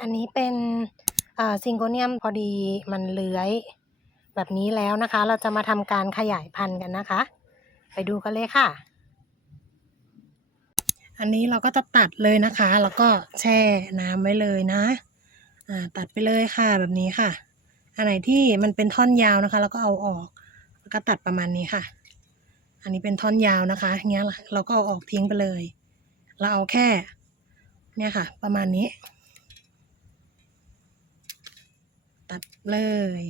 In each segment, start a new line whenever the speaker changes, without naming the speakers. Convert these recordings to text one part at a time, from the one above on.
อันนี้เป็นซิงโกเนียมพอดีมันเลื้อย แบบนี้แล้วนะคะ เราจะมาทำการขยายพันธุ์กันนะคะ ไปดูกันเลยค่ะ อันนี้เราก็จะตัดเลยนะคะ แล้วก็แช่น้ำไว้เลยนะอ่าตัดไปเลยค่ะแบบนี้ค่ะ อันไหนที่มันเป็นท่อนยาวนะคะ เราก็เอาออกแล้วก็ตัดประมาณนี้ค่ะ อันนี้เป็นท่อนยาวนะคะเงี้ยเราก็เอาออกทิ้งไปเลย เราเอาแค่ เนี่ยค่ะ ประมาณนี้ ตัดเลย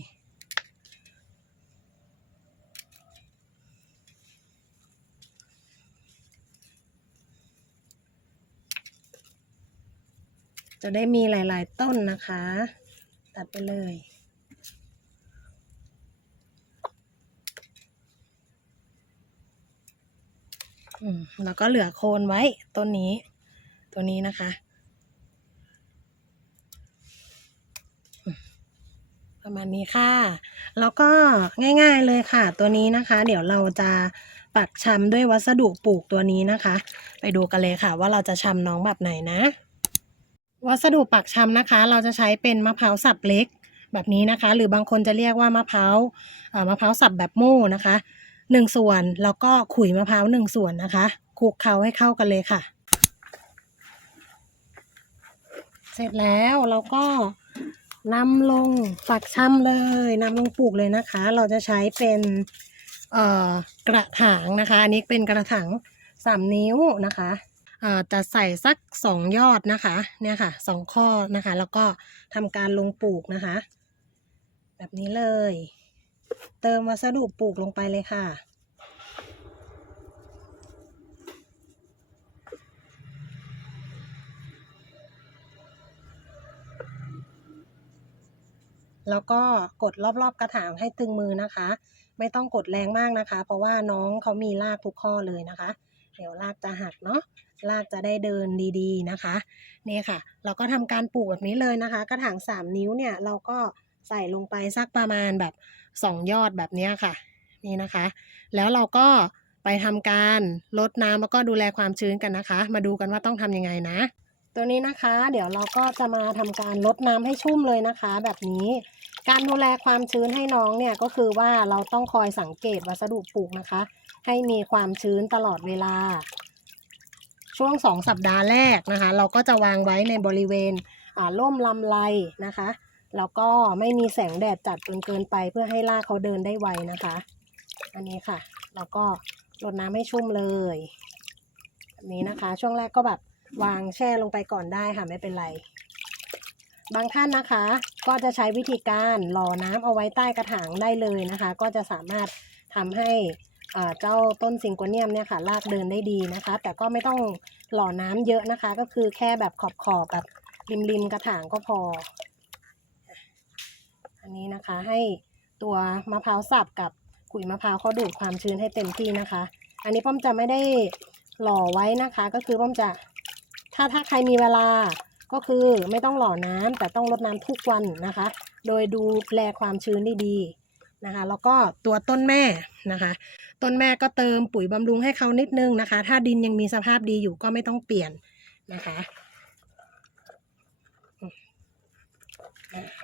จะได้มีหลาย ๆ ต้นนะคะ ตัดไปเลยแล้วก็เหลือโคนไว้ต้นนี้ ตัวนี้นะคะอืม ประมาณนี้ค่ะ แล้วก็ง่ายๆเลยค่ะ ตัวนี้นะคะ เดี๋ยวเราจะปักชำด้วยวัสดุปลูกตัวนี้นะคะ ไปดูกันเลยค่ะ ว่าเราจะชำน้องแบบไหนนะ วัสดุปักชำนะคะ เราจะใช้เป็นมะพร้าวสับเล็กแบบนี้นะคะ หรือบางคนจะเรียกว่ามะพร้าวมะพร้าวสับแบบโม่นะคะหนึ่งส่วนแล้วก็ขุยมะพร้าวหนึ่งส่วนนะคะคลุกเคล้าให้เข้ากันเลยค่ะ เสร็จแล้วเราก็ นำลงปักช่ำเลยนำลงปลูกเลยนะคะ เราจะใช้เป็นกระถางนะคะ อันนี้เป็นกระถางสามนิ้วนะคะจะใส่สักสองยอดนะคะ เนี่ยค่ะสองข้อนะคะ แล้วก็ทำการลงปลูกนะคะ แบบนี้เลย เติมวัสดุปลูกลงไปเลยค่ะ แล้วก็กดรอบๆกระถางให้ตึงมือนะคะ ไม่ต้องกดแรงมากนะคะ เพราะว่าน้องเขามีรากทุกข้อเลยนะคะ เดี๋ยวรากจะหักเนาะรากจะได้เดินดีๆนะคะนี่ค่ะ เราก็ทำการปลูกแบบนี้เลยนะคะ กระถาง 3 นิ้วเนี่ยเราก็ใส่ลงไปสักประมาณแบบ 2 ยอดแบบนี้ค่ะ นี่นะคะ แล้วเราก็ไปทำการลดน้ำแล้วก็ดูแลความชื้นกันนะคะ มาดูกันว่าต้องทำยังไงนะ ตัวนี้นะคะ เดี๋ยวเราก็จะมาทำการลดน้ำให้ชุ่มเลยนะคะ แบบนี้ การดูแลความชื้นให้น้องเนี่ยก็คือว่าเราต้องคอยสังเกตวัสดุปลูกนะคะ ให้มีความชื้นตลอดเวลา ช่วงสองสัปดาห์แรกนะคะ เราก็จะวางไว้ในบริเวณร่มลำไรนะคะ แล้วก็ไม่มีแสงแดดจัดจนเกินไปเพื่อให้รากเขาเดินได้ไวนะคะ อันนี้ค่ะเราก็รดน้ำให้ชุ่มเลยนี้นะคะ ช่วงแรกก็แบบวางแช่ลงไปก่อนได้ค่ะไม่เป็นไร บางท่านนะคะ ก็จะใช้วิธีการหล่อน้ำเอาไว้ใต้กระถางได้เลยนะคะ ก็จะสามารถทำให้เจ้าต้นซิงโกเนียมเนี่ยค่ะรากเดินได้ดีนะคะ แต่ก็ไม่ต้องหล่อน้ำเยอะนะคะ ก็คือแค่แบบขอบขอบๆแบบริมริมกระถางก็พอ อันนี้นะคะให้ตัวมะพร้าวสับกับขุยมะพร้าวเขาดูดความชื้นให้เต็มที่นะคะ อันนี้ป้อมจะไม่ได้หล่อไว้นะคะ ก็คือป้อมจะถ้าถ้าใครมีเวลา ก็คือไม่ต้องหล่อน้ำแต่ต้องรดน้ำทุกวันนะคะ โดยดูแลความชื้นดีๆนะคะ แล้วก็ตัวต้นแม่นะคะ ต้นแม่ก็เติมปุ๋ยบำรุงให้เขานิดนึงนะคะ ถ้าดินยังมีสภาพดีอยู่ก็ไม่ต้องเปลี่ยนนะคะ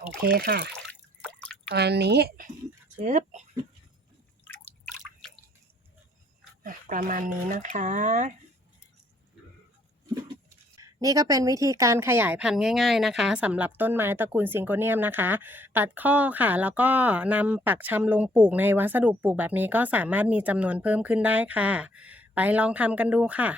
โอเคค่ะอันนี้ชึบประมาณนี้นะคะ นี่ก็เป็นวิธีการขยายพันธุ์ง่าย ๆนะคะสำหรับต้นไม้ตระกูลซิงโกเนียมนะคะ ตัดข้อค่ะ แล้วก็นำปักชำลงปลูกในวัสดุปลูกแบบนี้ก็สามารถมีจำนวนเพิ่มขึ้นได้ค่ะ ไปลองทำกันดูค่ะ